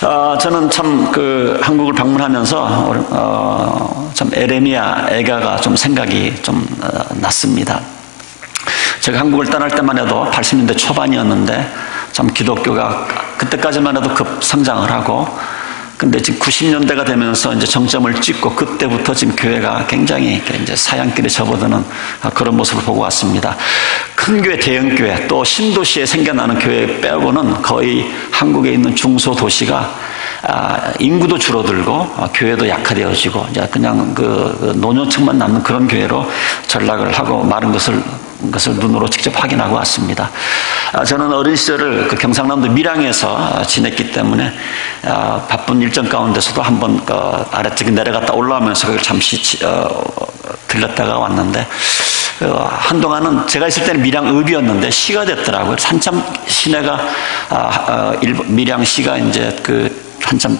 저는 참 한국을 방문하면서 참 에레미야 애가가 좀 생각이 좀 났습니다. 제가 한국을 떠날 때만 해도 80년대 초반이었는데 참 기독교가 그때까지만 해도 급성장을 하고, 근데 지금 90년대가 되면서 이제 정점을 찍고 그때부터 지금 교회가 굉장히 이제 사양길에 접어드는 그런 모습을 보고 왔습니다. 큰 교회, 대형 교회, 또 신도시에 생겨나는 교회 빼고는 거의 한국에 있는 중소도시가 인구도 줄어들고 교회도 약화되어지고 이제 그냥 노년층만 남는 그런 교회로 전락을 하고 마른 것을 눈으로 직접 확인하고 왔습니다. 저는 어린 시절을 경상남도 밀양에서 지냈기 때문에 바쁜 일정 가운데서도 한번 아래쪽에 내려갔다 올라오면서 거기를 잠시 들렸다가 왔는데, 한동안은 제가 있을 때는 밀양읍이었는데 시가 됐더라고요. 한참 시내가 밀양시가 이제 한참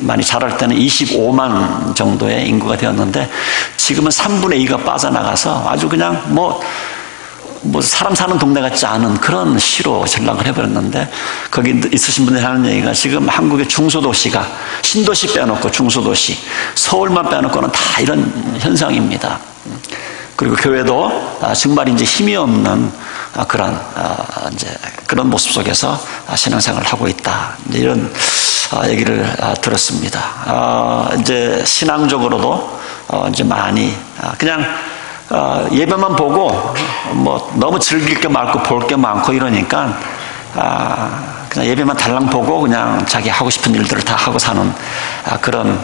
많이 자랄 때는 25만 정도의 인구가 되었는데 지금은 3분의 2가 빠져나가서 아주 그냥 뭐 사람 사는 동네 같지 않은 그런 시로 전락을 해버렸는데, 거기 있으신 분들이 하는 얘기가 지금 한국의 중소도시가 신도시 빼놓고 중소도시, 서울만 빼놓고는 다 이런 현상입니다. 그리고 교회도 정말 이제 힘이 없는 그런 모습 속에서 신앙생활을 하고 있다. 이제 이런 얘기를 들었습니다. 이제 신앙적으로도 이제 많이 그냥 예배만 보고 너무 즐길 게 많고 볼 게 많고 이러니까 그냥 예배만 달랑 보고 그냥 자기 하고 싶은 일들을 다 하고 사는 그런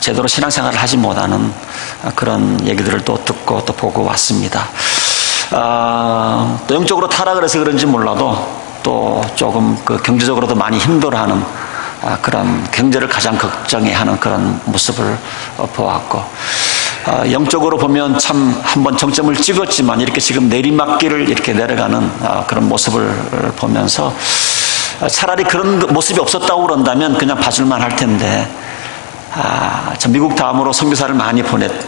제대로 신앙생활을 하지 못하는 그런 얘기들을 또 듣고 또 보고 왔습니다. 또 영적으로 타락을 해서 그런지 몰라도 또 조금 경제적으로도 많이 힘들어하는 그런 경제를 가장 걱정해하는 그런 모습을 보았고, 영적으로 보면 참 한번 정점을 찍었지만 이렇게 지금 내리막길을 이렇게 내려가는 그런 모습을 보면서 차라리 그런 모습이 없었다고 그런다면 그냥 봐줄만 할 텐데, 참 미국 다음으로 선교사를 많이 보냈던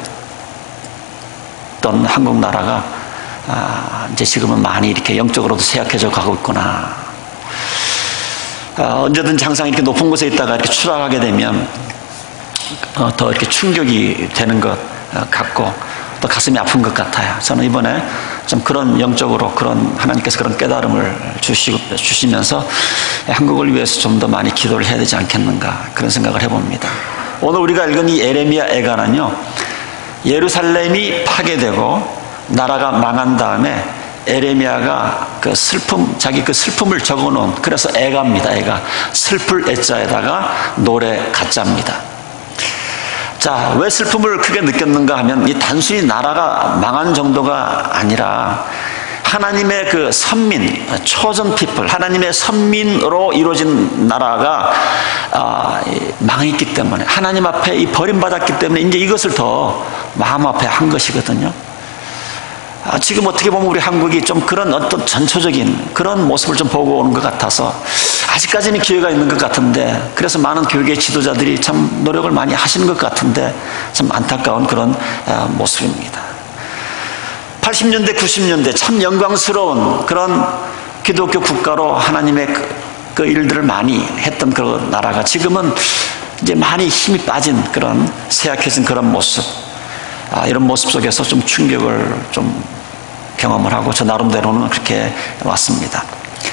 한국 나라가 이제 지금은 많이 이렇게 영적으로도 쇠약해져 가고 있구나. 언제든지 항상 이렇게 높은 곳에 있다가 이렇게 추락하게 되면 더 이렇게 충격이 되는 것 같고 또 가슴이 아픈 것 같아요. 저는 이번에 좀 그런 영적으로 하나님께서 그런 깨달음을 주시면서 한국을 위해서 좀 더 많이 기도를 해야 되지 않겠는가, 그런 생각을 해봅니다. 오늘 우리가 읽은 이 에레미야 애가는요, 예루살렘이 파괴되고 나라가 망한 다음에 에레미야가 자기 슬픔을 적어놓은, 그래서 애가입니다. 애가 슬플 애자에다가 노래 가짜입니다. 자, 왜 슬픔을 크게 느꼈는가 하면 이 단순히 나라가 망한 정도가 아니라 하나님의 선민, chosen people, 하나님의 선민으로 이루어진 나라가 망했기 때문에, 하나님 앞에 버림받았기 때문에 이제 이것을 더 마음 앞에 한 것이거든요. 지금 어떻게 보면 우리 한국이 좀 그런 어떤 전초적인 그런 모습을 좀 보고 오는 것 같아서 아직까지는 기회가 있는 것 같은데, 그래서 많은 교육의 지도자들이 참 노력을 많이 하시는 것 같은데 참 안타까운 그런 모습입니다. 80년대, 90년대 참 영광스러운 그런 기독교 국가로 하나님의 그 일들을 많이 했던 그런 나라가 지금은 이제 많이 힘이 빠진 그런 쇠약해진 그런 모습, 이런 모습 속에서 좀 충격을 좀 경험을 하고 저 나름대로는 그렇게 왔습니다.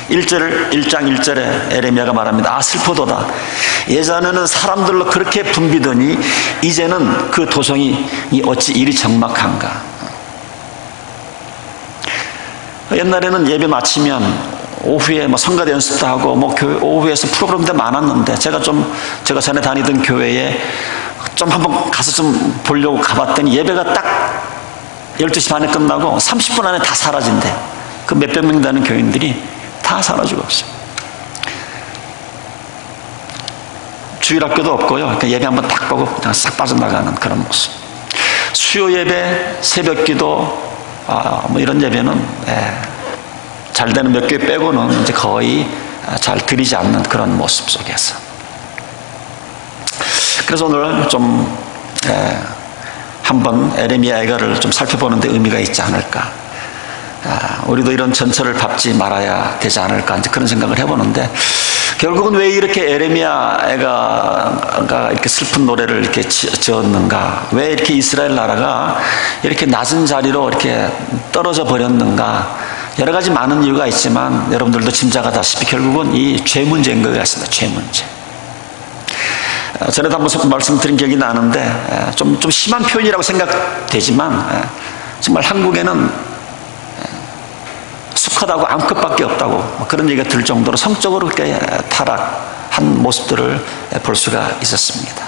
1장 1절에 에레미야가 말합니다. 슬프도다. 예전에는 사람들로 그렇게 붐비더니 이제는 그 도성이 어찌 이리 적막한가. 옛날에는 예배 마치면 오후에 성가대 연습도 하고 오후에서 프로그램도 많았는데, 제가 전에 다니던 교회에 좀 한번 가서 좀 보려고 가봤더니 예배가 딱 12시 반에 끝나고 30분 안에 다 사라진대. 그 몇백 명 되는 교인들이 다 사라지고 없어요. 주일학교도 없고요. 그러니까 예배 한번 딱 보고 그냥 싹 빠져나가는 그런 모습. 수요 예배, 새벽 기도, 이런 예배는 잘 되는 몇 교회 빼고는 이제 거의 잘 드리지 않는 그런 모습 속에서. 그래서 오늘 좀 한번 에레미야 애가를 좀 살펴보는 데 의미가 있지 않을까. 우리도 이런 전철을 밟지 말아야 되지 않을까 이제 그런 생각을 해보는데, 결국은 왜 이렇게 에레미야가 이렇게 슬픈 노래를 이렇게 지었는가? 왜 이렇게 이스라엘 나라가 이렇게 낮은 자리로 이렇게 떨어져 버렸는가? 여러 가지 많은 이유가 있지만 여러분들도 짐작하다시피 결국은 이 죄 문제인 것 같습니다. 죄 문제. 전에도 한번 말씀드린 기억이 나는데 좀 심한 표현이라고 생각되지만 정말 한국에는 수컷하고 암컷밖에 없다고 그런 얘기가 들 정도로 성적으로 그렇게 타락한 모습들을 볼 수가 있었습니다.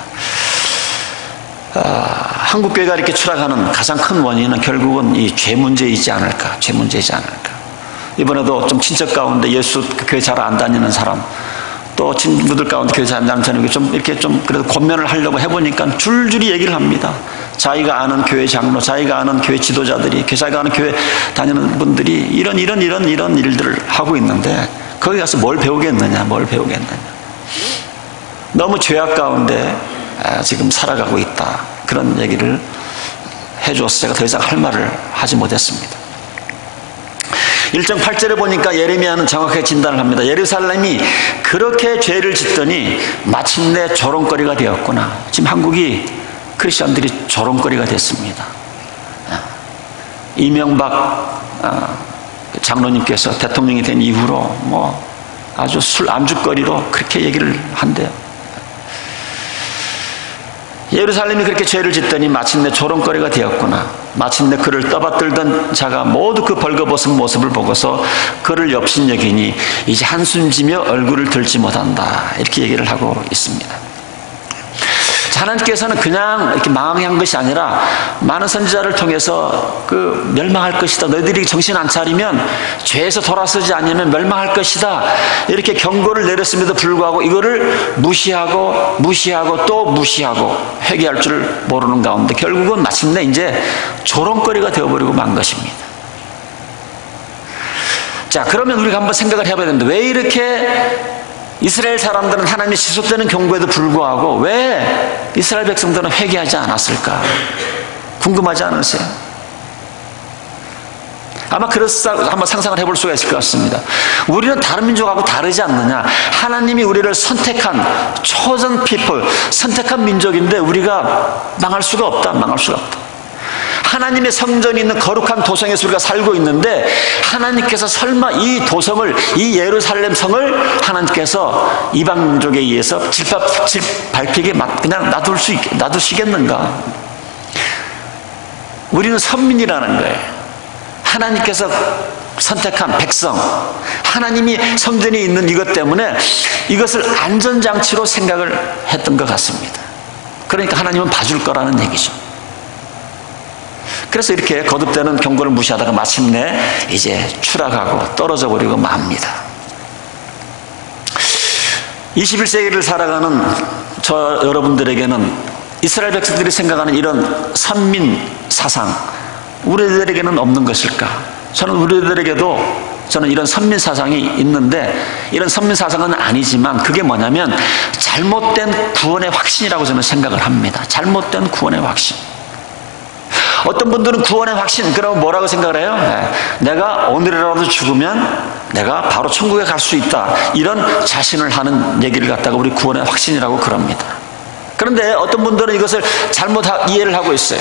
한국교회가 이렇게 추락하는 가장 큰 원인은 결국은 이 죄 문제이지 않을까, 죄 문제이지 않을까. 이번에도 좀 친척 가운데 예수 교회 잘 안 다니는 사람, 또 친구들 가운데 교회 잘 안 다니는 좀 이렇게 좀 그래도 권면을 하려고 해보니까 줄줄이 얘기를 합니다. 자기가 아는 교회 장로, 자기가 아는 교회 지도자들이, 자기가 아는 교회 다니는 분들이 이런 일들을 하고 있는데 거기 가서 뭘 배우겠느냐. 너무 죄악 가운데 지금 살아가고 있다. 그런 얘기를 해줘서 제가 더 이상 할 말을 하지 못했습니다. 1장 8절에 보니까 예레미야는 정확하게 진단을 합니다. 예루살렘이 그렇게 죄를 짓더니 마침내 조롱거리가 되었구나. 지금 한국이 크리스천들이 조롱거리가 됐습니다. 이명박 장로님께서 대통령이 된 이후로 뭐 아주 술 안주거리로 그렇게 얘기를 한대요. 예루살렘이 그렇게 죄를 짓더니 마침내 조롱거리가 되었구나. 마침내 그를 떠받들던 자가 모두 그 벌거벗은 모습을 보고서 그를 업신여기니 이제 한숨지며 얼굴을 들지 못한다. 이렇게 얘기를 하고 있습니다. 하나님께서는 그냥 이렇게 망한 것이 아니라 많은 선지자를 통해서 그 멸망할 것이다. 너희들이 정신 안 차리면, 죄에서 돌아서지 않으면 멸망할 것이다. 이렇게 경고를 내렸음에도 불구하고 이거를 무시하고 또 무시하고 회개할 줄 모르는 가운데 결국은 마침내 이제 조롱거리가 되어버리고 만 것입니다. 자, 그러면 우리가 한번 생각을 해봐야 됩니다. 왜 이렇게 이스라엘 사람들은 하나님의 지속되는 경고에도 불구하고 왜 이스라엘 백성들은 회개하지 않았을까? 궁금하지 않으세요? 아마 한번 상상을 해볼 수가 있을 것 같습니다. 우리는 다른 민족하고 다르지 않느냐? 하나님이 우리를 선택한 chosen people, 선택한 민족인데 우리가 망할 수가 없다. 하나님의 성전이 있는 거룩한 도성에서 우리가 살고 있는데 하나님께서 설마 이 도성을, 이 예루살렘 성을 하나님께서 이방 민족에 의해서 밟히게 그냥 놔두시겠는가? 우리는 선민이라는 거예요. 하나님께서 선택한 백성, 하나님이 성전에 있는 이것 때문에 이것을 안전장치로 생각을 했던 것 같습니다. 그러니까 하나님은 봐줄 거라는 얘기죠. 그래서 이렇게 거듭되는 경고를 무시하다가 마침내 이제 추락하고 떨어져 버리고 맙니다. 21세기를 살아가는 저 여러분들에게는 이스라엘 백성들이 생각하는 이런 선민 사상, 우리들에게는 없는 것일까? 저는 이런 선민 사상이 있는데, 이런 선민 사상은 아니지만 그게 뭐냐면 잘못된 구원의 확신이라고 저는 생각을 합니다. 잘못된 구원의 확신. 어떤 분들은 구원의 확신, 그러면 뭐라고 생각을 해요? 내가 오늘이라도 죽으면 내가 바로 천국에 갈 수 있다. 이런 자신을 하는 얘기를 갖다가 우리 구원의 확신이라고 그럽니다. 그런데 어떤 분들은 이것을 잘못 이해를 하고 있어요.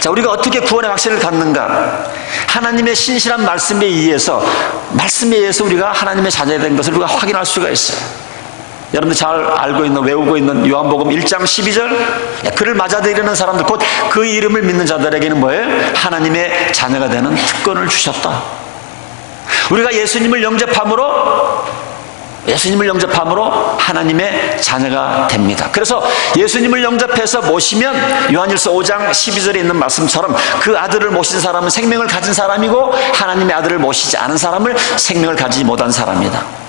자, 우리가 어떻게 구원의 확신을 갖는가? 하나님의 신실한 말씀에 의해서 우리가 하나님의 자녀된 것을 우리가 확인할 수가 있어요. 여러분들 잘 알고 있는, 외우고 있는 요한복음 1장 12절, 그를 맞아들이는 사람들, 곧 그 이름을 믿는 자들에게는 뭐예요? 하나님의 자녀가 되는 특권을 주셨다. 우리가 예수님을 영접함으로 하나님의 자녀가 됩니다. 그래서 예수님을 영접해서 모시면 요한일서 5장 12절에 있는 말씀처럼 그 아들을 모신 사람은 생명을 가진 사람이고 하나님의 아들을 모시지 않은 사람을 생명을 가지지 못한 사람이다.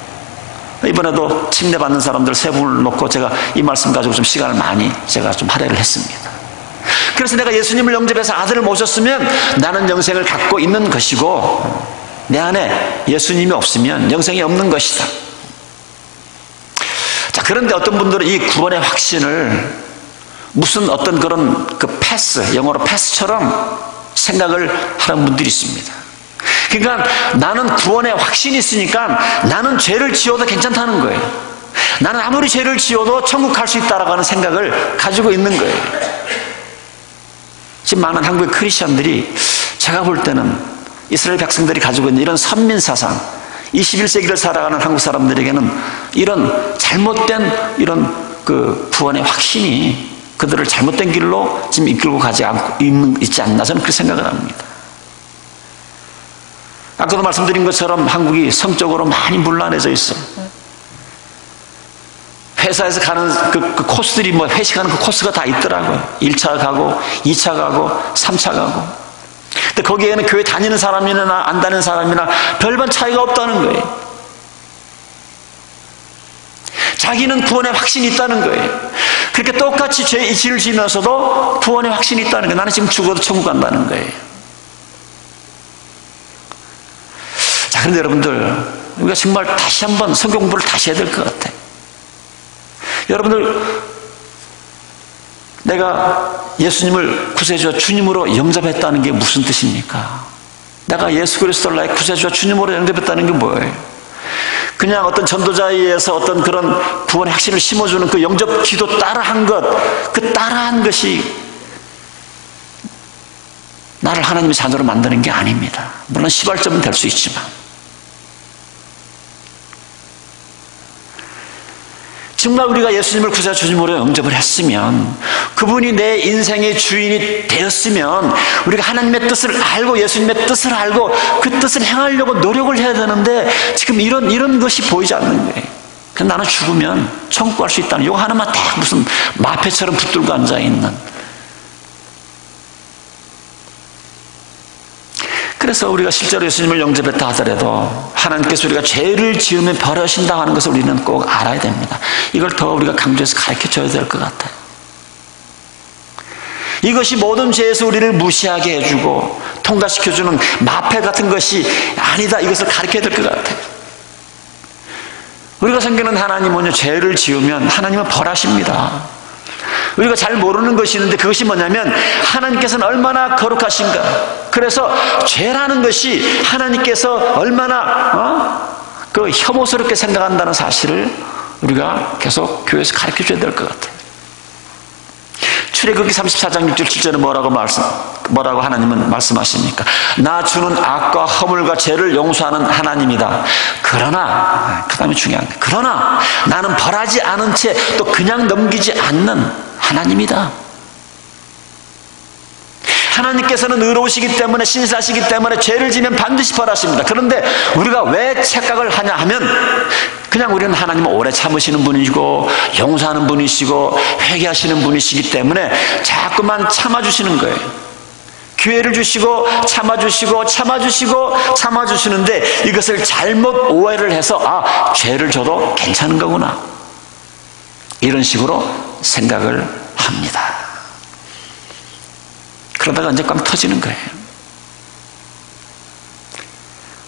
이번에도 침례받는 사람들 세 분을 놓고 제가 이 말씀 가지고 좀 시간을 많이 제가 좀 할애를 했습니다. 그래서 내가 예수님을 영접해서 아들을 모셨으면 나는 영생을 갖고 있는 것이고, 내 안에 예수님이 없으면 영생이 없는 것이다. 자, 그런데 어떤 분들은 이 구원의 확신을 무슨 어떤 그런 패스, 영어로 패스처럼 생각을 하는 분들이 있습니다. 그러니까 나는 구원의 확신이 있으니까 나는 죄를 지어도 괜찮다는 거예요. 나는 아무리 죄를 지어도 천국 갈 수 있다라고 하는 생각을 가지고 있는 거예요. 지금 많은 한국의 크리스천들이 제가 볼 때는 이스라엘 백성들이 가지고 있는 이런 선민사상, 21세기를 살아가는 한국 사람들에게는 이런 잘못된 이런 그 구원의 확신이 그들을 잘못된 길로 지금 이끌고 가지 않고 있지 않나, 저는 그렇게 생각을 합니다. 아까도 말씀드린 것처럼 한국이 성적으로 많이 문란해져 있어. 회사에서 가는 그 코스들이 뭐 회식하는 그 코스가 다 있더라고요. 1차 가고 2차 가고 3차 가고. 근데 거기에는 교회 다니는 사람이나 안 다니는 사람이나 별반 차이가 없다는 거예요. 자기는 구원의 확신이 있다는 거예요. 그렇게 똑같이 죄의 이치를 지면서도 구원의 확신이 있다는 거예요. 나는 지금 죽어도 천국 간다는 거예요. 자, 그런데 여러분들, 우리가 정말 다시 한번 성경 공부를 다시 해야 될 것 같아요. 여러분들, 내가 예수님을 구세주와 주님으로 영접했다는 게 무슨 뜻입니까? 내가 예수 그리스도를 나의 구세주와 주님으로 영접했다는 게 뭐예요? 그냥 어떤 전도자에 의해서 어떤 그런 구원의 확신을 심어주는 그 영접 기도 따라한 것, 그 따라한 것이 나를 하나님의 자녀로 만드는 게 아닙니다. 물론 시발점은 될 수 있지만. 정말 우리가 예수님을 구세주 주님으로 영접을 했으면, 그분이 내 인생의 주인이 되었으면 우리가 하나님의 뜻을 알고 예수님의 뜻을 알고 그 뜻을 행하려고 노력을 해야 되는데, 지금 이런 것이 보이지 않는 거예요. 그래서 나는 죽으면 천국 갈 수 있다는 이거 하나만 딱 무슨 마패처럼 붙들고 앉아있는. 그래서 우리가 실제로 예수님을 영접했다 하더라도 하나님께서 우리가 죄를 지으면 벌하신다고 하는 것을 우리는 꼭 알아야 됩니다. 이걸 더 우리가 강조해서 가르쳐줘야 될 것 같아요. 이것이 모든 죄에서 우리를 무시하게 해주고 통과시켜주는 마패 같은 것이 아니다, 이것을 가르쳐야 될 것 같아요. 우리가 섬기는 하나님은요, 죄를 지으면 하나님은 벌하십니다. 우리가 잘 모르는 것이 있는데, 그것이 뭐냐면 하나님께서는 얼마나 거룩하신가. 그래서 죄라는 것이 하나님께서 얼마나 그 혐오스럽게 생각한다는 사실을 우리가 계속 교회에서 가르쳐줘야 될 것 같아요. 출애굽기 34장 6절 7절에 뭐라고 하나님은 말씀하십니까? 나 주는 악과 허물과 죄를 용서하는 하나님이다. 그러나, 그 다음에 중요한 게, 그러나 나는 벌하지 않은 채 또 그냥 넘기지 않는 하나님이다. 하나님께서는 의로우시기 때문에, 신실하시기 때문에 죄를 지면 반드시 벌하십니다. 그런데 우리가 왜 착각을 하냐 하면, 그냥 우리는 하나님은 오래 참으시는 분이시고 용서하는 분이시고 회개하시는 분이시기 때문에 자꾸만 참아주시는 거예요. 기회를 주시고 참아주시고 참아주시는데, 이것을 잘못 오해를 해서 죄를 져도 괜찮은 거구나, 이런 식으로 생각을 합니다. 그러다가 이제 꽝 터지는 거예요.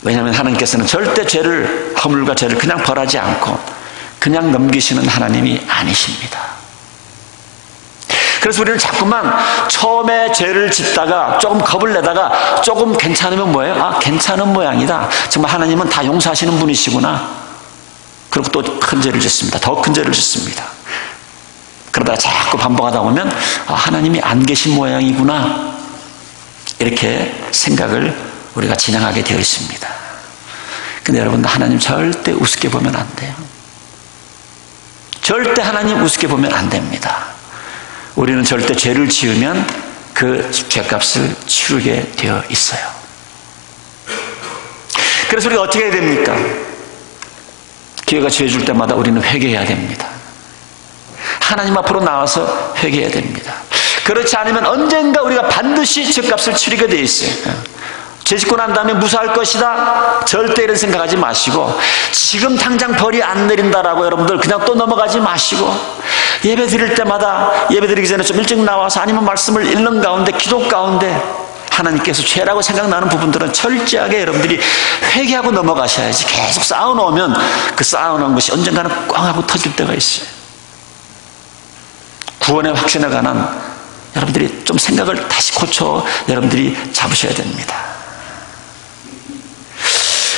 왜냐하면 하나님께서는 절대 죄를, 허물과 죄를 그냥 벌하지 않고 그냥 넘기시는 하나님이 아니십니다. 그래서 우리는 자꾸만 처음에 죄를 짓다가 조금 겁을 내다가 조금 괜찮으면 뭐예요? 괜찮은 모양이다. 정말 하나님은 다 용서하시는 분이시구나. 그리고 또 큰 죄를 짓습니다. 더 큰 죄를 짓습니다. 그러다가 자꾸 반복하다 보면 하나님이 안 계신 모양이구나, 이렇게 생각을 우리가 진행하게 되어 있습니다. 근데 여러분, 하나님 절대 우습게 보면 안 돼요. 절대 하나님 우습게 보면 안 됩니다. 우리는 절대 죄를 지으면 그 죄값을 치르게 되어 있어요. 그래서 우리가 어떻게 해야 됩니까? 기회가 죄 줄 때마다 우리는 회개해야 됩니다. 하나님 앞으로 나와서 회개해야 됩니다. 그렇지 않으면 언젠가 우리가 반드시 죄값을 치르게 되어 있어요. 죄 짓고 난 다음에 무사할 것이다, 절대 이런 생각하지 마시고, 지금 당장 벌이 안 내린다라고 여러분들 그냥 또 넘어가지 마시고, 예배 드릴 때마다 예배 드리기 전에 좀 일찍 나와서, 아니면 말씀을 읽는 가운데, 기도 가운데 하나님께서 죄라고 생각나는 부분들은 철저하게 여러분들이 회개하고 넘어가셔야지. 계속 쌓아놓으면 그 쌓아놓은 것이 언젠가는 꽝 하고 터질 때가 있어요. 구원의 확신에 관한 여러분들이 좀 생각을 다시 고쳐 여러분들이 잡으셔야 됩니다.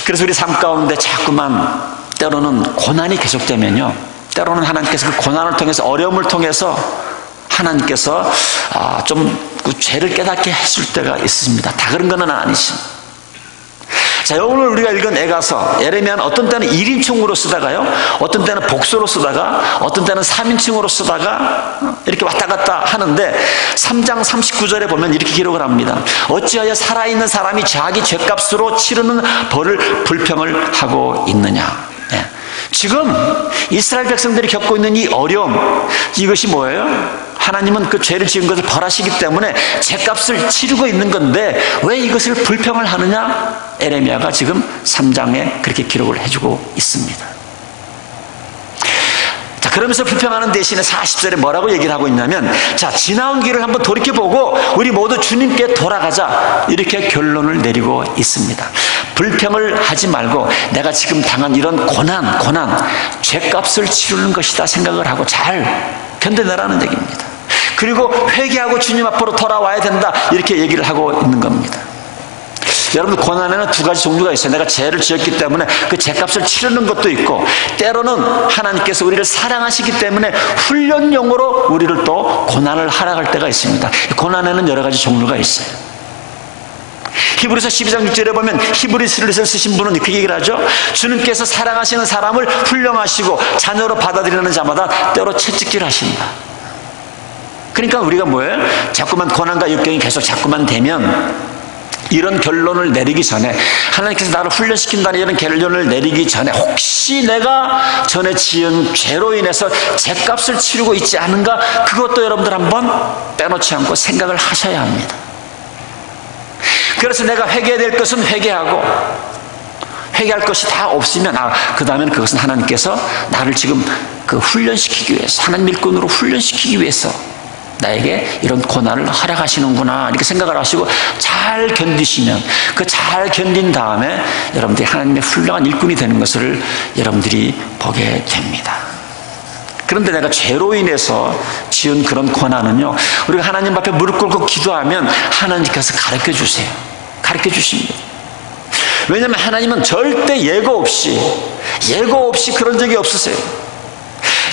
그래서 우리 삶 가운데 자꾸만 때로는 고난이 계속되면요, 때로는 하나님께서 그 고난을 통해서, 어려움을 통해서 하나님께서 좀 그 죄를 깨닫게 했을 때가 있습니다. 다 그런 건 아니십니다. 자, 오늘 우리가 읽은 에가서, 예레미야는 어떤 때는 1인칭으로 쓰다가요, 어떤 때는 복수로 쓰다가, 어떤 때는 3인칭으로 쓰다가 이렇게 왔다 갔다 하는데 3장 39절에 보면 이렇게 기록을 합니다. 어찌하여 살아있는 사람이 자기 죄값으로 치르는 벌을 불평을 하고 있느냐. 네. 지금 이스라엘 백성들이 겪고 있는 이 어려움, 이것이 뭐예요? 하나님은 그 죄를 지은 것을 벌하시기 때문에 죄값을 치르고 있는 건데 왜 이것을 불평을 하느냐? 에레미야가 지금 3장에 그렇게 기록을 해주고 있습니다. 자, 그러면서 불평하는 대신에 40절에 뭐라고 얘기를 하고 있냐면, 자, 지나온 길을 한번 돌이켜보고 우리 모두 주님께 돌아가자, 이렇게 결론을 내리고 있습니다. 불평을 하지 말고 내가 지금 당한 이런 고난, 죄값을 치르는 것이다 생각을 하고 잘 견뎌내라는 얘기입니다. 그리고 회개하고 주님 앞으로 돌아와야 된다, 이렇게 얘기를 하고 있는 겁니다. 여러분, 고난에는 두 가지 종류가 있어요. 내가 죄를 지었기 때문에 그 죄값을 치르는 것도 있고, 때로는 하나님께서 우리를 사랑하시기 때문에 훈련용으로 우리를 또 고난을 하락할 때가 있습니다. 고난에는 여러 가지 종류가 있어요. 히브리서 12장 6절에 보면 히브리서를 쓰신 분은 그렇게 얘기를 하죠. 주님께서 사랑하시는 사람을 훈령하시고 자녀로 받아들이는 자마다 때로 채찍질 하신다. 그러니까 우리가 뭐예요? 자꾸만 고난과 역경이 계속 자꾸만 되면 이런 결론을 내리기 전에, 하나님께서 나를 훈련시킨다는 이런 결론을 내리기 전에 혹시 내가 전에 지은 죄로 인해서 죄값을 치르고 있지 않은가, 그것도 여러분들 한번 빼놓지 않고 생각을 하셔야 합니다. 그래서 내가 회개될 것은 회개하고, 회개할 것이 다 없으면 그 다음에는 그것은 하나님께서 나를 지금 그 훈련시키기 위해서, 하나님 일꾼으로 훈련시키기 위해서 나에게 이런 고난을 허락하시는구나, 이렇게 생각을 하시고 잘 견디시면, 그 잘 견딘 다음에 여러분들이 하나님의 훌륭한 일꾼이 되는 것을 여러분들이 보게 됩니다. 그런데 내가 죄로 인해서 지은 그런 고난은요, 우리가 하나님 앞에 무릎 꿇고 기도하면 하나님께서 가르쳐 주세요. 가르쳐 주십니다. 왜냐하면 하나님은 절대 예고 없이 그런 적이 없으세요.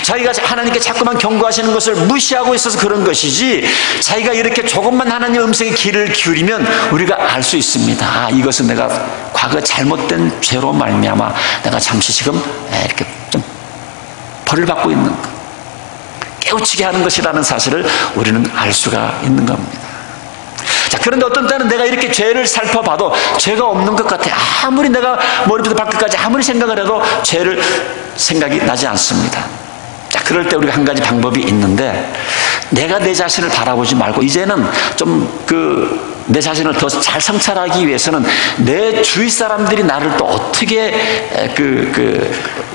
자기가 하나님께 자꾸만 경고하시는 것을 무시하고 있어서 그런 것이지, 자기가 이렇게 조금만 하나님의 음성에 귀를 기울이면 우리가 알 수 있습니다. 이것은 내가 과거 잘못된 죄로 말미암아 내가 잠시 지금 이렇게 좀 벌을 받고 있는 것, 깨우치게 하는 것이라는 사실을 우리는 알 수가 있는 겁니다. 자, 그런데 어떤 때는 내가 이렇게 죄를 살펴봐도 죄가 없는 것 같아. 아무리 내가 머리부터 발끝까지 아무리 생각을 해도 죄를 생각이 나지 않습니다. 자, 그럴 때 우리가 한 가지 방법이 있는데, 내가 내 자신을 바라보지 말고 이제는 좀 내 자신을 더 잘 성찰하기 위해서는 내 주위 사람들이 나를 또 어떻게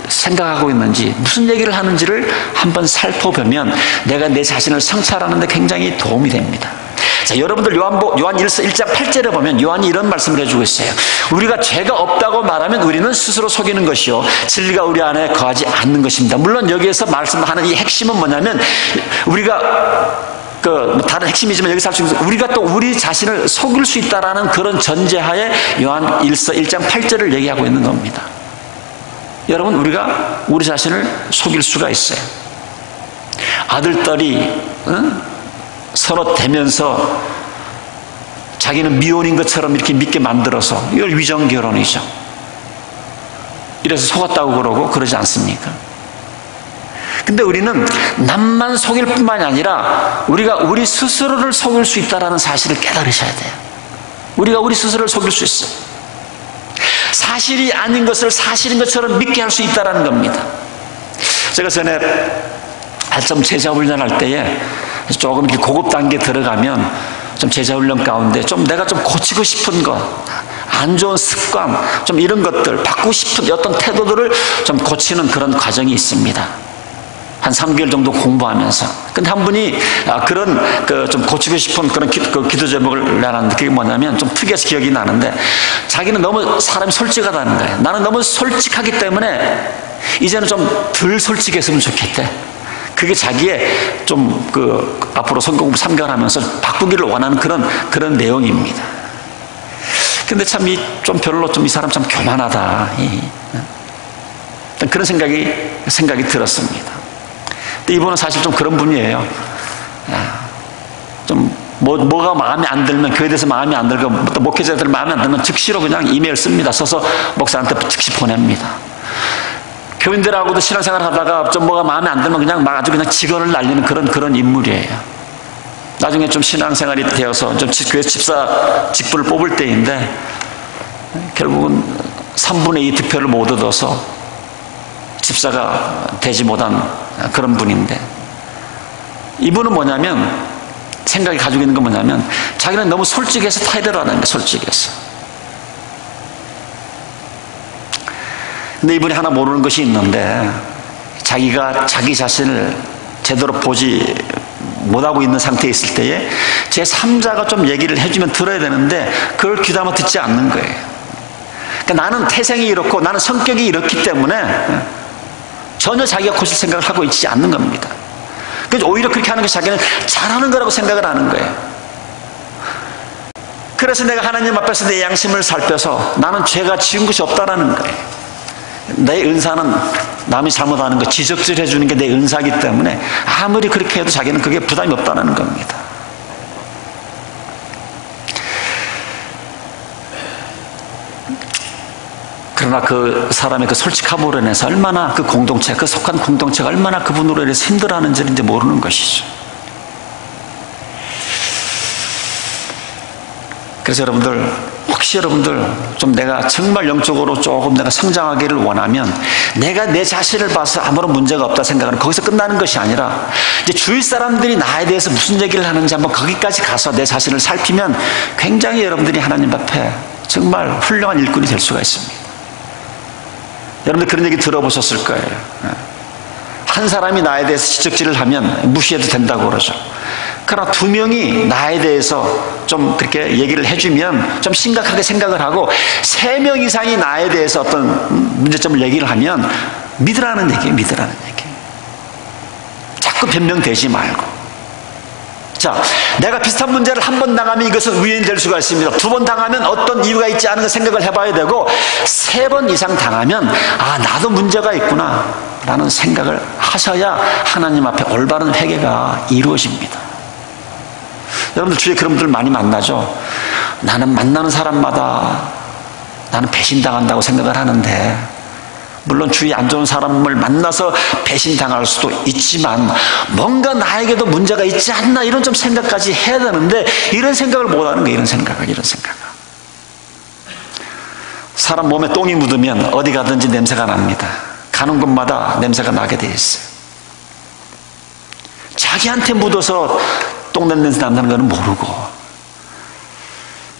생각하고 있는지, 무슨 얘기를 하는지를 한번 살펴보면 내가 내 자신을 성찰하는 데 굉장히 도움이 됩니다. 자, 여러분들 요한 1장 8절에 보면 요한이 이런 말씀을 해주고 있어요. 우리가 죄가 없다고 말하면 우리는 스스로 속이는 것이요, 진리가 우리 안에 거하지 않는 것입니다. 물론 여기에서 말씀하는 이 핵심은 뭐냐면, 우리가 다른 핵심이지만 여기서 할 수 있는 것은 우리가 또 우리 자신을 속일 수 있다라는 그런 전제하에 요한 1장 8절을 얘기하고 있는 겁니다. 여러분, 우리가 우리 자신을 속일 수가 있어요. 아들딸이 서로 대면서 자기는 미혼인 것처럼 이렇게 믿게 만들어서, 이걸 위정결혼이죠. 이래서 속았다고 그러고 그러지 않습니까? 근데 우리는 남만 속일 뿐만이 아니라 우리가 우리 스스로를 속일 수 있다는 사실을 깨달으셔야 돼요. 우리가 우리 스스로를 속일 수 있어요. 사실이 아닌 것을 사실인 것처럼 믿게 할 수 있다는 겁니다. 제가 전에 좀 제자훈련할 때에 조금 이렇게 고급 단계 들어가면 좀 제자훈련 가운데 좀 내가 좀 고치고 싶은 것, 안 좋은 습관, 좀 이런 것들, 바꾸고 싶은 어떤 태도들을 좀 고치는 그런 과정이 있습니다. 한 3개월 정도 공부하면서. 근데 한 분이 그런 좀 고치고 싶은 그런 기도 제목을 내놨는데, 그게 뭐냐면 좀 특이해서 기억이 나는데, 자기는 너무 사람이 솔직하다는 거예요. 나는 너무 솔직하기 때문에 이제는 좀 덜 솔직했으면 좋겠대. 그게 자기의 좀 앞으로 성공부 3개월 하면서 바꾸기를 원하는 그런 내용입니다. 근데 참 좀 별로 좀 이 사람 참 교만하다. 그런 생각이 들었습니다. 근데 이분은 사실 좀 그런 분이에요. 좀 뭐가 마음에 안 들면, 교회에 대해서 마음에 안 들고 또 목회자들 마음에 안 들면 즉시로 그냥 이메일 씁니다. 써서 목사한테 즉시 보냅니다. 교인들하고도 신앙생활 하다가 좀 뭐가 마음에 안 들면 그냥 막 아주 그냥 직언을 날리는 그런 인물이에요. 나중에 좀 신앙생활이 되어서 좀 교회 집사 직분을 뽑을 때인데 결국은 3분의 2 득표를 못 얻어서 집사가 되지 못한 그런 분인데, 이분은 뭐냐면 생각이 가지고 있는 건 뭐냐면 자기는 너무 솔직해서 타이레를 하는 거예요. 솔직해서. 근데 이분이 하나 모르는 것이 있는데, 자기가 자기 자신을 제대로 보지 못하고 있는 상태에 있을 때에 제3자가 좀 얘기를 해주면 들어야 되는데 그걸 귀담아 듣지 않는 거예요. 그러니까 나는 태생이 이렇고 나는 성격이 이렇기 때문에 전혀 자기가 고칠 생각을 하고 있지 않는 겁니다. 그래서 오히려 그렇게 하는 것이 자기는 잘하는 거라고 생각을 하는 거예요. 그래서 내가 하나님 앞에서 내 양심을 살펴서 나는 죄가 지은 것이 없다라는 거예요. 내 은사는 남이 잘못하는 거 지적질 해주는 게 내 은사이기 때문에 아무리 그렇게 해도 자기는 그게 부담이 없다는 겁니다. 그러나 그 사람의 그 솔직함으로 인해서 얼마나 그 공동체, 그 속한 공동체가 얼마나 그분으로 인해서 힘들어하는지를 이제 모르는 것이죠. 그래서 여러분들, 혹시 여러분들 좀 내가 정말 영적으로 조금 내가 성장하기를 원하면 내가 내 자신을 봐서 아무런 문제가 없다 생각하는, 거기서 끝나는 것이 아니라 이제 주위 사람들이 나에 대해서 무슨 얘기를 하는지 한번 거기까지 가서 내 자신을 살피면 굉장히 여러분들이 하나님 앞에 정말 훌륭한 일꾼이 될 수가 있습니다. 여러분들 그런 얘기 들어보셨을 거예요. 한 사람이 나에 대해서 지적질을 하면 무시해도 된다고 그러죠. 그러나 2명이 나에 대해서 좀 그렇게 얘기를 해주면 좀 심각하게 생각을 하고 3명 이상이 나에 대해서 어떤 문제점을 얘기를 하면 믿으라는 얘기예요. 믿으라는 얘기. 자꾸 변명되지 말고. 자, 내가 비슷한 문제를 한 번 당하면 이것은 우연이 될 수가 있습니다. 2번 당하면 어떤 이유가 있지 않은 걸 생각을 해봐야 되고 3번 이상 당하면 아, 나도 문제가 있구나 라는 생각을 하셔야 하나님 앞에 올바른 회개가 이루어집니다. 여러분들 주위에 그런 분들 많이 만나죠. 나는 만나는 사람마다 나는 배신당한다고 생각을 하는데, 물론 주위에 안 좋은 사람을 만나서 배신당할 수도 있지만 뭔가 나에게도 문제가 있지 않나 이런 좀 생각까지 해야 되는데 이런 생각을 못하는 거예요. 이런 생각을. 사람 몸에 똥이 묻으면 어디 가든지 냄새가 납니다. 가는 곳마다 냄새가 나게 돼 있어요. 자기한테 묻어서 똥냄 냄새 난다는 거는 모르고,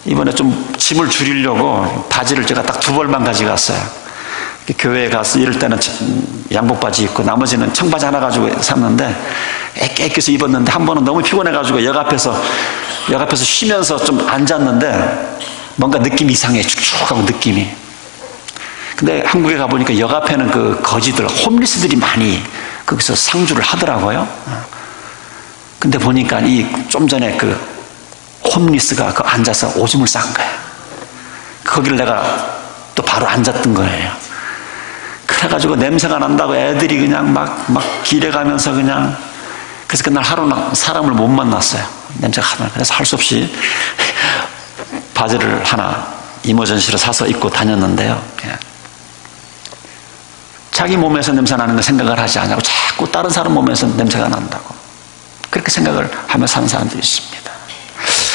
이번에 좀 짐을 줄이려고 바지를 제가 딱 2벌만 가져갔어요. 교회에 가서 이럴 때는 양복 바지 입고 나머지는 청바지 하나 가지고 샀는데 애껴서 입었는데 한 번은 너무 피곤해가지고 역 앞에서 쉬면서 좀 앉았는데 뭔가 느낌이 이상해. 축축하고 느낌이. 근데 한국에 가보니까 역 앞에는 그 거지들, 홈리스들이 많이 거기서 상주를 하더라고요. 근데 보니까 좀 전에 그 홈리스가 그 앉아서 오줌을 싼 거예요. 거기를 내가 또 바로 앉았던 거예요. 그래가지고 냄새가 난다고 애들이 그냥 막 길에 가면서 그냥, 그래서 그날 하루는 사람을 못 만났어요. 냄새가 하도. 그래서 할 수 없이 바지를 하나 이머전시로 사서 입고 다녔는데요. 자기 몸에서 냄새 나는 거 생각을 하지 않냐고 자꾸 다른 사람 몸에서 냄새가 난다고 그렇게 생각을 하며 사는 사람들이 있습니다.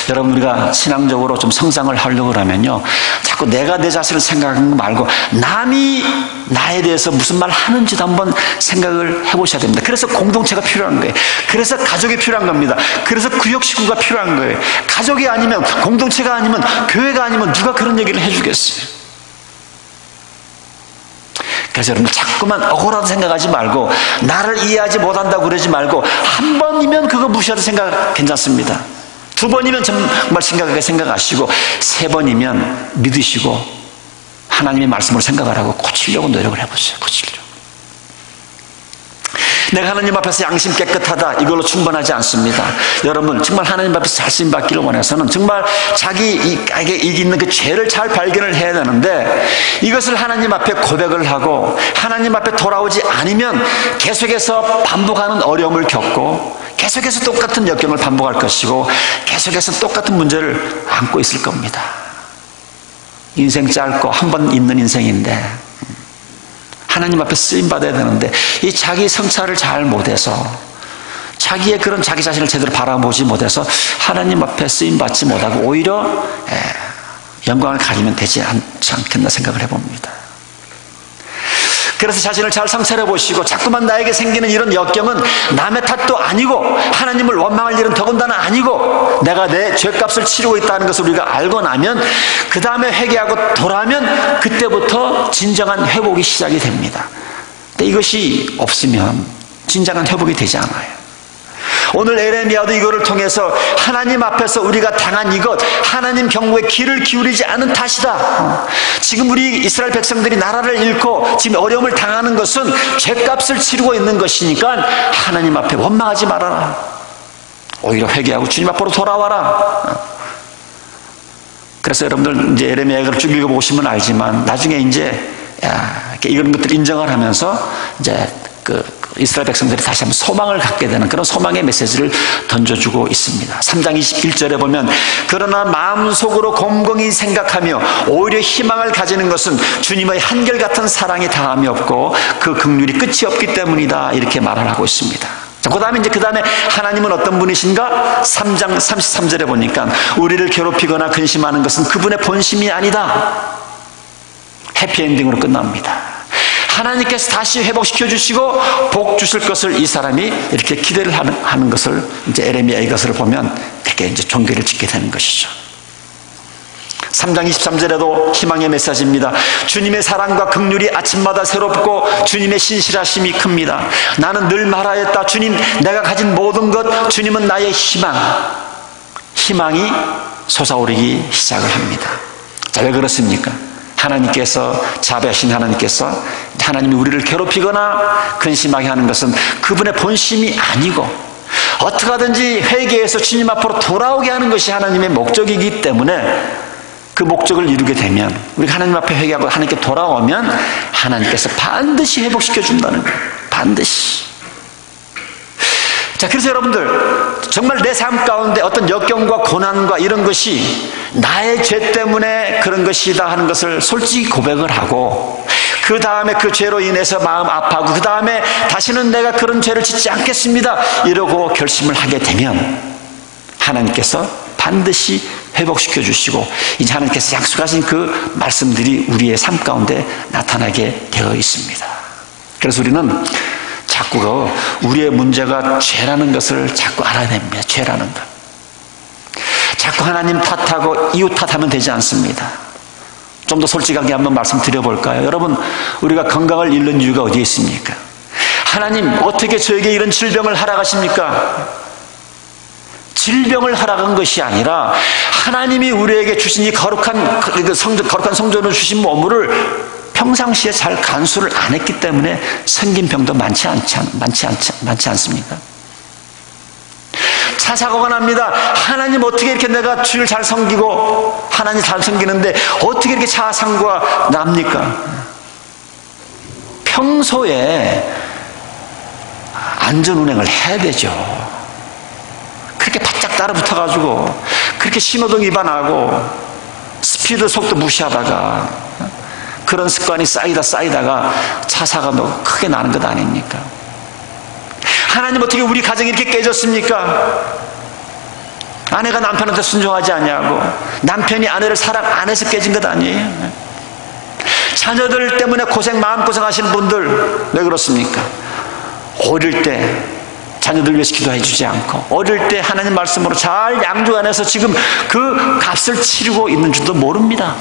여러분, 우리가 신앙적으로 좀 성장을 하려고 하면요, 자꾸 내가 내 자신을 생각하는 거 말고 남이 나에 대해서 무슨 말 하는지도 한번 생각을 해보셔야 됩니다. 그래서 공동체가 필요한 거예요. 그래서 가족이 필요한 겁니다. 그래서 구역 식구가 필요한 거예요. 가족이 아니면, 공동체가 아니면, 교회가 아니면 누가 그런 얘기를 해주겠어요. 그래서 여러분, 자꾸만 억울하다 생각하지 말고, 나를 이해하지 못한다고 그러지 말고, 한 번이면 그거 무시해도 생각 괜찮습니다. 2번이면 정말 심각하게 생각하시고, 3번이면 믿으시고 하나님의 말씀으로 생각을 하고 고치려고 노력을 해보세요. 고치려고. 내가 하나님 앞에서 양심 깨끗하다, 이걸로 충분하지 않습니다. 여러분, 정말 하나님 앞에서 잘 쓰임받기를 원해서는 정말 자기에게 있는 그 죄를 잘 발견을 해야 되는데, 이것을 하나님 앞에 고백을 하고 하나님 앞에 돌아오지 않으면 계속해서 반복하는 어려움을 겪고 계속해서 똑같은 역경을 반복할 것이고 계속해서 똑같은 문제를 안고 있을 겁니다. 인생 짧고 한 번 있는 인생인데 하나님 앞에 쓰임받아야 되는데, 이 자기 성찰을 잘 못해서, 자기의 그런 자기 자신을 제대로 바라보지 못해서 하나님 앞에 쓰임받지 못하고 오히려 영광을 가지면 되지 않지 않겠나 생각을 해봅니다. 그래서 자신을 잘 성찰해 보시고, 자꾸만 나에게 생기는 이런 역경은 남의 탓도 아니고 하나님을 원망할 일은 더군다나 아니고 내가 내 죄값을 치르고 있다는 것을 우리가 알고 나면, 그 다음에 회개하고 돌아오면 그때부터 진정한 회복이 시작이 됩니다. 근데 이것이 없으면 진정한 회복이 되지 않아요. 오늘 에레미야도 이거를 통해서 하나님 앞에서 우리가 당한 이것, 하나님 경고에 귀를 기울이지 않은 탓이다. 지금 우리 이스라엘 백성들이 나라를 잃고 지금 어려움을 당하는 것은 죄값을 치르고 있는 것이니까 하나님 앞에 원망하지 말아라. 오히려 회개하고 주님 앞으로 돌아와라. 그래서 여러분들 이제 에레미야를 쭉 읽어보시면 알지만, 나중에 이제 이런 것들 인정을 하면서 이제 이스라엘 백성들이 다시 한번 소망을 갖게 되는 그런 소망의 메시지를 던져주고 있습니다. 3장 21절에 보면, 그러나 마음속으로 곰곰이 생각하며 오히려 희망을 가지는 것은 주님의 한결같은 사랑이 다함이 없고 그 긍휼이 끝이 없기 때문이다, 이렇게 말을 하고 있습니다. 그 다음에 하나님은 어떤 분이신가? 3장 33절에 보니까, 우리를 괴롭히거나 근심하는 것은 그분의 본심이 아니다. 해피엔딩으로 끝납니다. 하나님께서 다시 회복시켜 주시고 복 주실 것을 이 사람이 이렇게 기대를 하는 것을, 이제 에레미야 이것을 보면 그렇게 이제 종교를 짓게 되는 것이죠. 3장 23절에도 희망의 메시지입니다. 주님의 사랑과 긍휼이 아침마다 새롭고 주님의 신실하심이 큽니다. 나는 늘 말하였다. 주님, 내가 가진 모든 것, 주님은 나의 희망. 희망이 솟아오르기 시작을 합니다. 자, 왜 그렇습니까? 하나님께서, 자비하신 하나님께서 하나님이 우리를 괴롭히거나 근심하게 하는 것은 그분의 본심이 아니고, 어떻게 하든지 회개해서 주님 앞으로 돌아오게 하는 것이 하나님의 목적이기 때문에, 그 목적을 이루게 되면, 우리가 하나님 앞에 회개하고 하나님께 돌아오면 하나님께서 반드시 회복시켜 준다는 거예요. 반드시. 자, 그래서 여러분들, 정말 내 삶 가운데 어떤 역경과 고난과 이런 것이 나의 죄 때문에 그런 것이다 하는 것을 솔직히 고백을 하고, 그 다음에 그 죄로 인해서 마음 아파하고, 그 다음에 다시는 내가 그런 죄를 짓지 않겠습니다, 이러고 결심을 하게 되면 하나님께서 반드시 회복시켜 주시고, 이제 하나님께서 약속하신 그 말씀들이 우리의 삶 가운데 나타나게 되어 있습니다. 그래서 우리는 자꾸 우리의 문제가 죄라는 것을 자꾸 알아야 됩니다. 죄라는 것. 자꾸 하나님 탓하고 이웃 탓하면 되지 않습니다. 좀 더 솔직하게 한번 말씀드려볼까요? 여러분, 우리가 건강을 잃는 이유가 어디에 있습니까? 하나님, 어떻게 저에게 이런 질병을 허락하십니까? 질병을 허락한 것이 아니라 하나님이 우리에게 주신 이 거룩한 성전을 주신 몸을 평상시에 잘 간수를 안 했기 때문에 생긴 병도 많지 않습니까? 차 사고가 납니다. 하나님, 어떻게 이렇게 내가 주를 잘 섬기고 하나님 잘 섬기는데 어떻게 이렇게 차 사고가 납니까? 평소에 안전운행을 해야 되죠. 그렇게 바짝 따라붙어가지고 그렇게 신호등 위반하고 스피드 속도 무시하다가 그런 습관이 쌓이다가 차 사고가 크게 나는 것 아닙니까? 하나님, 어떻게 우리 가정이 이렇게 깨졌습니까? 아내가 남편한테 순종하지 않냐고, 남편이 아내를 사랑 안 해서 깨진 것 아니에요? 자녀들 때문에 마음고생하시는 분들 왜 그렇습니까? 어릴 때 자녀들 위해서 기도해 주지 않고, 어릴 때 하나님 말씀으로 잘 양육 안 해서 지금 그 값을 치르고 있는 줄도 모릅니다.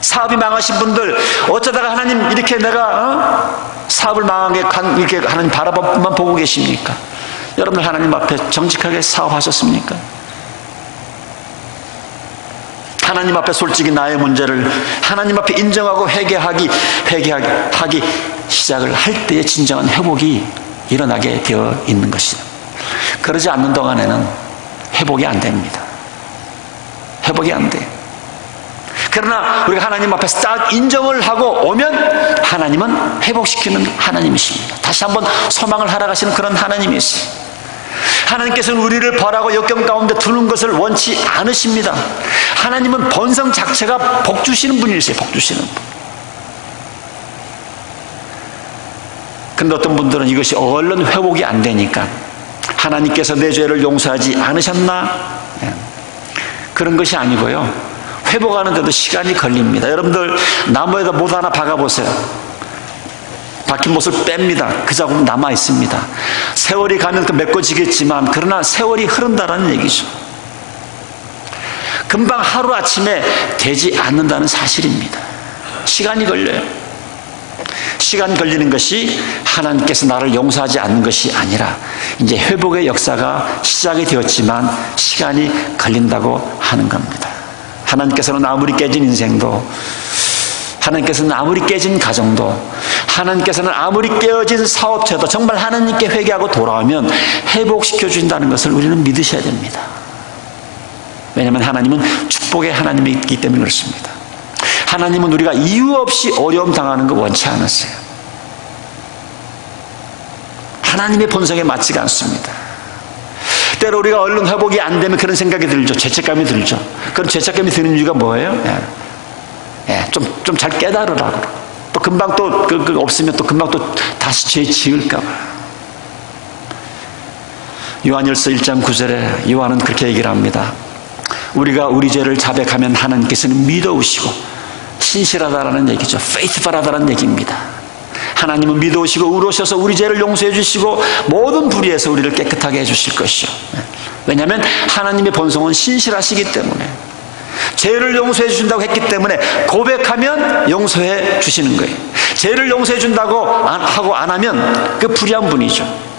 사업이 망하신 분들, 어쩌다가 하나님 이렇게 내가 사업을 망하게 이렇게 하나님 바라보만 보고 계십니까? 여러분들 하나님 앞에 정직하게 사업하셨습니까? 하나님 앞에 솔직히 나의 문제를 하나님 앞에 인정하고 회개하기 시작을 할 때에 진정한 회복이 일어나게 되어 있는 것이죠. 그러지 않는 동안에는 회복이 안 됩니다. 회복이 안 돼요. 그러나 우리가 하나님 앞에서 딱 인정을 하고 오면 하나님은 회복시키는 하나님이십니다. 다시 한번 소망을 하락하시는 그런 하나님이세요. 하나님께서는 우리를 벌하고 역경 가운데 두는 것을 원치 않으십니다. 하나님은 본성 자체가 복 주시는 분이세요. 복 주시는 분. 그런데 어떤 분들은 이것이 얼른 회복이 안 되니까 하나님께서 내 죄를 용서하지 않으셨나? 그런 것이 아니고요. 회복하는데도 시간이 걸립니다. 여러분들 나무에다 못 하나 박아보세요. 박힌 못을 뺍니다. 그 자국은 남아있습니다. 세월이 가면 그 메꿔지겠지만 그러나 세월이 흐른다는 얘기죠. 금방 하루아침에 되지 않는다는 사실입니다. 시간이 걸려요. 시간 걸리는 것이 하나님께서 나를 용서하지 않는 것이 아니라 이제 회복의 역사가 시작이 되었지만 시간이 걸린다고 하는 겁니다. 하나님께서는 아무리 깨진 인생도, 하나님께서는 아무리 깨진 가정도, 하나님께서는 아무리 깨어진 사업체도 정말 하나님께 회개하고 돌아오면 회복시켜 준다는 것을 우리는 믿으셔야 됩니다. 왜냐하면 하나님은 축복의 하나님이기 때문에 그렇습니다. 하나님은 우리가 이유 없이 어려움 당하는 거 원치 않으세요. 하나님의 본성에 맞지가 않습니다. 때로 우리가 얼른 회복이 안 되면 그런 생각이 들죠. 죄책감이 들죠. 그런 죄책감이 드는 이유가 뭐예요? 좀 잘 깨달으라고. 또 금방 또 없으면 또 금방 또 다시 죄 지을까 봐. 요한일서 1장 9절에 요한은 그렇게 얘기를 합니다. 우리가 우리 죄를 자백하면 하나님께서는 믿어오시고 신실하다라는 얘기죠. faithful하다라는 얘기입니다. 하나님은 믿어오시고 의로우셔서 우리 죄를 용서해 주시고 모든 불의에서 우리를 깨끗하게 해주실 것이요. 왜냐하면 하나님의 본성은 신실하시기 때문에 죄를 용서해 주신다고 했기 때문에 고백하면 용서해 주시는 거예요. 죄를 용서해 준다고 하고 안 하면 그 불의한 분이죠.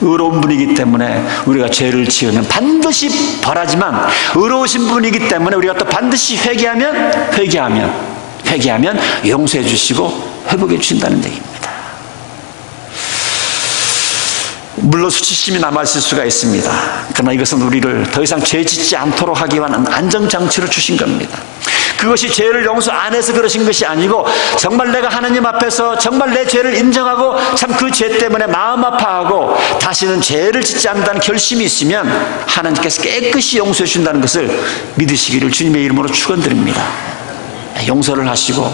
의로운 분이기 때문에 우리가 죄를 지으면 반드시 벌하지만 의로우신 분이기 때문에 우리가 또 반드시 회개하면 용서해 주시고 회복해 주신다는 얘기입니다. 물론 수치심이 남아있을 수가 있습니다. 그러나 이것은 우리를 더 이상 죄 짓지 않도록 하기 위한 안정장치를 주신 겁니다. 그것이 죄를 용서 안 해서 그러신 것이 아니고 정말 내가 하나님 앞에서 정말 내 죄를 인정하고 참 그 죄 때문에 마음 아파하고 다시는 죄를 짓지 않는다는 결심이 있으면 하나님께서 깨끗이 용서해 주신다는 것을 믿으시기를 주님의 이름으로 축원드립니다. 용서를 하시고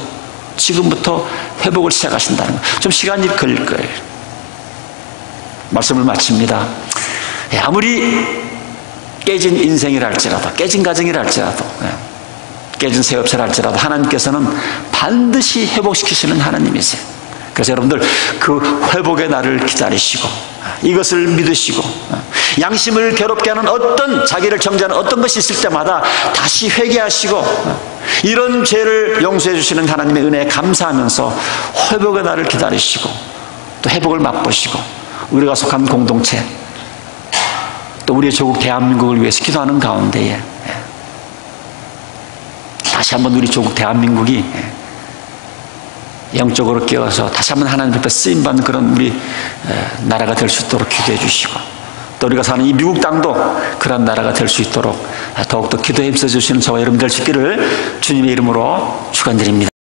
지금부터 회복을 시작하신다는 것. 좀 시간이 걸릴 거예요. 말씀을 마칩니다. 아무리 깨진 인생이라 할지라도, 깨진 가정이라 할지라도, 깨진 사업체라 할지라도 하나님께서는 반드시 회복시키시는 하나님이세요. 그래서 여러분들 그 회복의 날을 기다리시고 이것을 믿으시고 양심을 괴롭게 하는 어떤 자기를 정죄하는 어떤 것이 있을 때마다 다시 회개하시고 이런 죄를 용서해 주시는 하나님의 은혜에 감사하면서 회복의 날을 기다리시고 또 회복을 맛보시고 우리가 속한 공동체 또 우리의 조국 대한민국을 위해서 기도하는 가운데에 다시 한번 우리 조국 대한민국이 영적으로 깨어서 다시 한번 하나님 앞에 쓰임받는 그런 우리 나라가 될 수 있도록 기도해 주시고 또 우리가 사는 이 미국 땅도 그런 나라가 될 수 있도록 더욱더 기도에 힘써 주시는 저와 여러분 될 수 있기를 주님의 이름으로 축원드립니다.